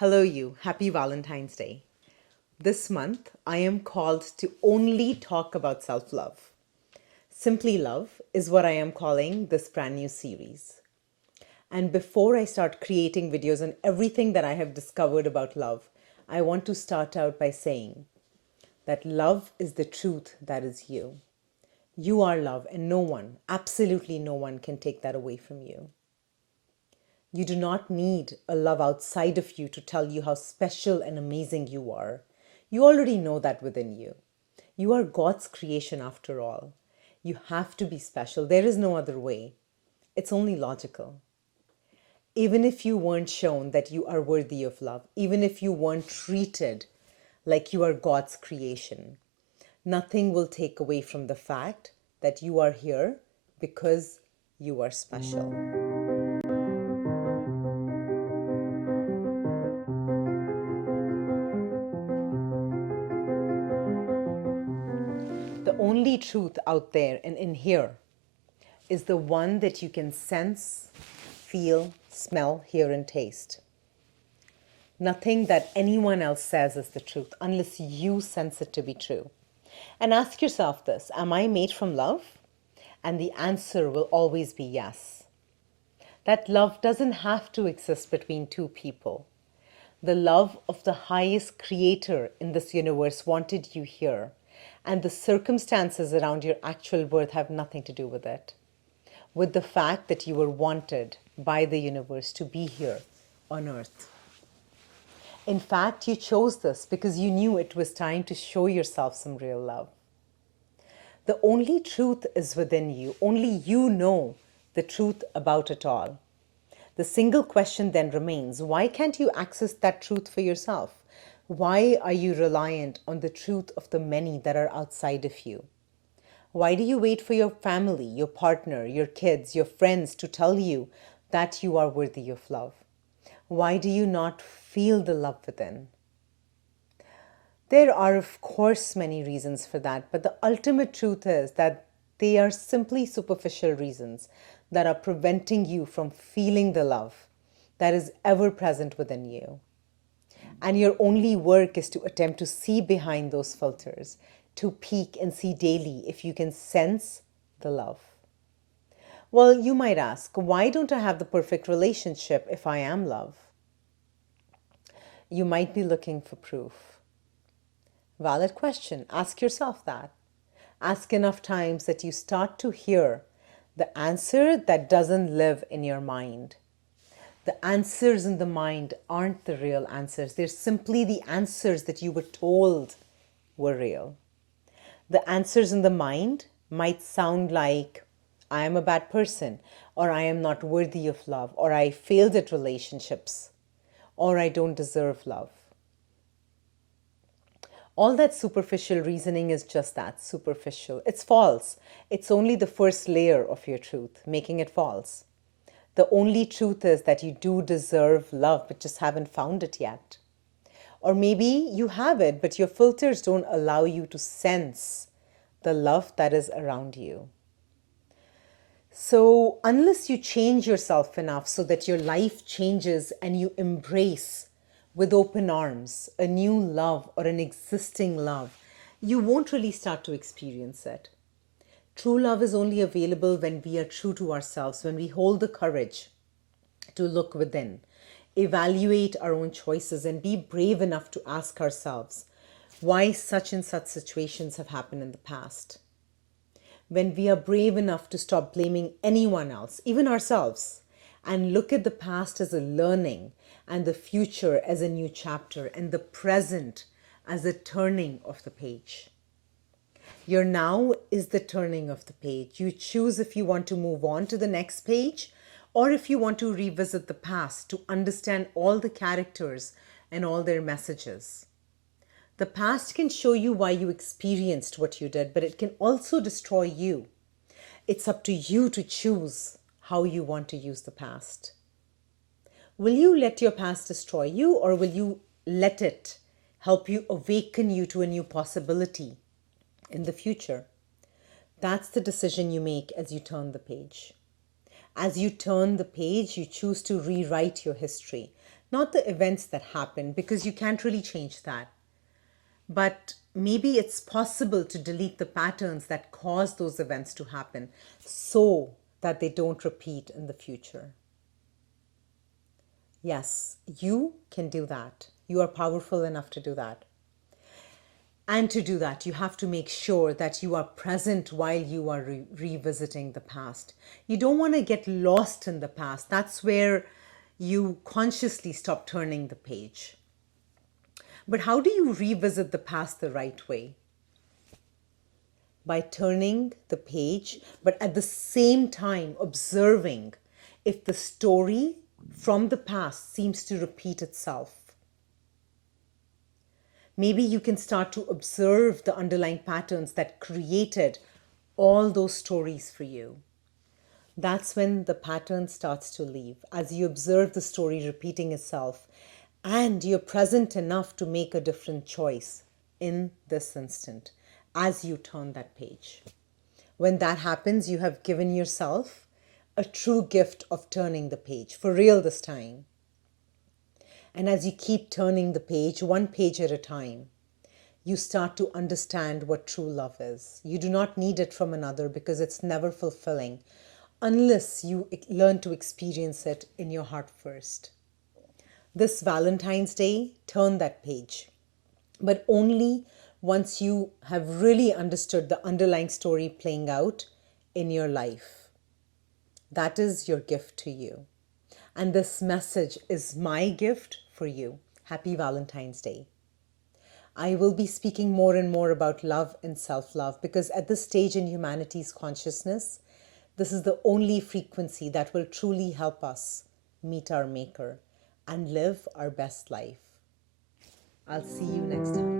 Hello, you. Happy Valentine's Day. This month, I am called to only talk about self love. Simply Love is what I am calling this brand new series. And before I start creating videos on everything that I have discovered about love, I want to start out by saying that love is the truth that is you. You are love, and no one, absolutely no one, can take that away from you. You do not need a love outside of you to tell you how special and amazing you are. You already know that within you. You are God's creation after all. You have to be special. There is no other way. It's only logical. Even if you weren't shown that you are worthy of love, even if you weren't treated like you are God's creation, nothing will take away from the fact that you are here because you are special. The only truth out there and in here is the one that you can sense, feel, smell, hear, and taste. Nothing that anyone else says is the truth unless you sense it to be true. And ask yourself this: am I made from love? And the answer will always be yes. That love doesn't have to exist between two people. The love of the highest creator in this universe wanted you here, and the circumstances around your actual birth have nothing to do with it. With the fact that you were wanted by the universe to be here on earth. In fact, you chose this because you knew it was time to show yourself some real love. The only truth is within you. Only you know the truth about it all. The single question then remains: why can't you access that truth for yourself? Why are you reliant on the truth of the many that are outside of you? Why do you wait for your family, your partner, your kids, your friends to tell you that you are worthy of love? Why do you not feel the love within? There are, of course, many reasons for that, but the ultimate truth is that they are simply superficial reasons that are preventing you from feeling the love that is ever present within you. And your only work is to attempt to see behind those filters, to peek and see daily if you can sense the love. Well, you might ask, why don't I have the perfect relationship if I am love? You might be looking for proof. Valid question. Ask yourself that. Ask enough times that you start to hear the answer that doesn't live in your mind. The answers in the mind aren't the real answers. They're simply the answers that you were told were real. The answers in the mind might sound like, I am a bad person, or I am not worthy of love, or I failed at relationships, or I don't deserve love. All that superficial reasoning is just that, superficial. It's false. It's only the first layer of your truth, making it false. The only truth is that you do deserve love, but just haven't found it yet. Or maybe you have it, but your filters don't allow you to sense the love that is around you. So unless you change yourself enough so that your life changes and you embrace with open arms a new love or an existing love, you won't really start to experience it. True love is only available when we are true to ourselves, when we hold the courage to look within, evaluate our own choices, and be brave enough to ask ourselves why such and such situations have happened in the past. When we are brave enough to stop blaming anyone else, even ourselves, and look at the past as a learning and the future as a new chapter and the present as a turning of the page. Your now is the turning of the page. You choose if you want to move on to the next page or if you want to revisit the past to understand all the characters and all their messages. The past can show you why you experienced what you did, but it can also destroy you. It's up to you to choose how you want to use the past. Will you let your past destroy you, or will you let it help you awaken you to a new possibility in the future? That's the decision you make as you turn the page. As you turn the page, you choose to rewrite your history, Not the events that happen, because you can't really change that. But maybe it's possible to delete the patterns that cause those events to happen so that they don't repeat in the future. Yes, you can do that. You are powerful enough to do that. And to do that, you have to make sure that you are present while you are revisiting the past. You don't want to get lost in the past. That's where you consciously stop turning the page. But how do you revisit the past the right way? By turning the page, but at the same time observing if the story from the past seems to repeat itself. Maybe you can start to observe the underlying patterns that created all those stories for you. That's when the pattern starts to leave, as you observe the story repeating itself and you're present enough to make a different choice in this instant as you turn that page. When that happens, you have given yourself a true gift of turning the page, for real this time. And as you keep turning the page, one page at a time, you start to understand what true love is. You do not need it from another because it's never fulfilling unless you learn to experience it in your heart first. This Valentine's Day, turn that page, but only once you have really understood the underlying story playing out in your life. That is your gift to you. And this message is my gift for you. Happy Valentine's Day. I will be speaking more and more about love and self-love because at this stage in humanity's consciousness, this is the only frequency that will truly help us meet our maker and live our best life. I'll see you next time.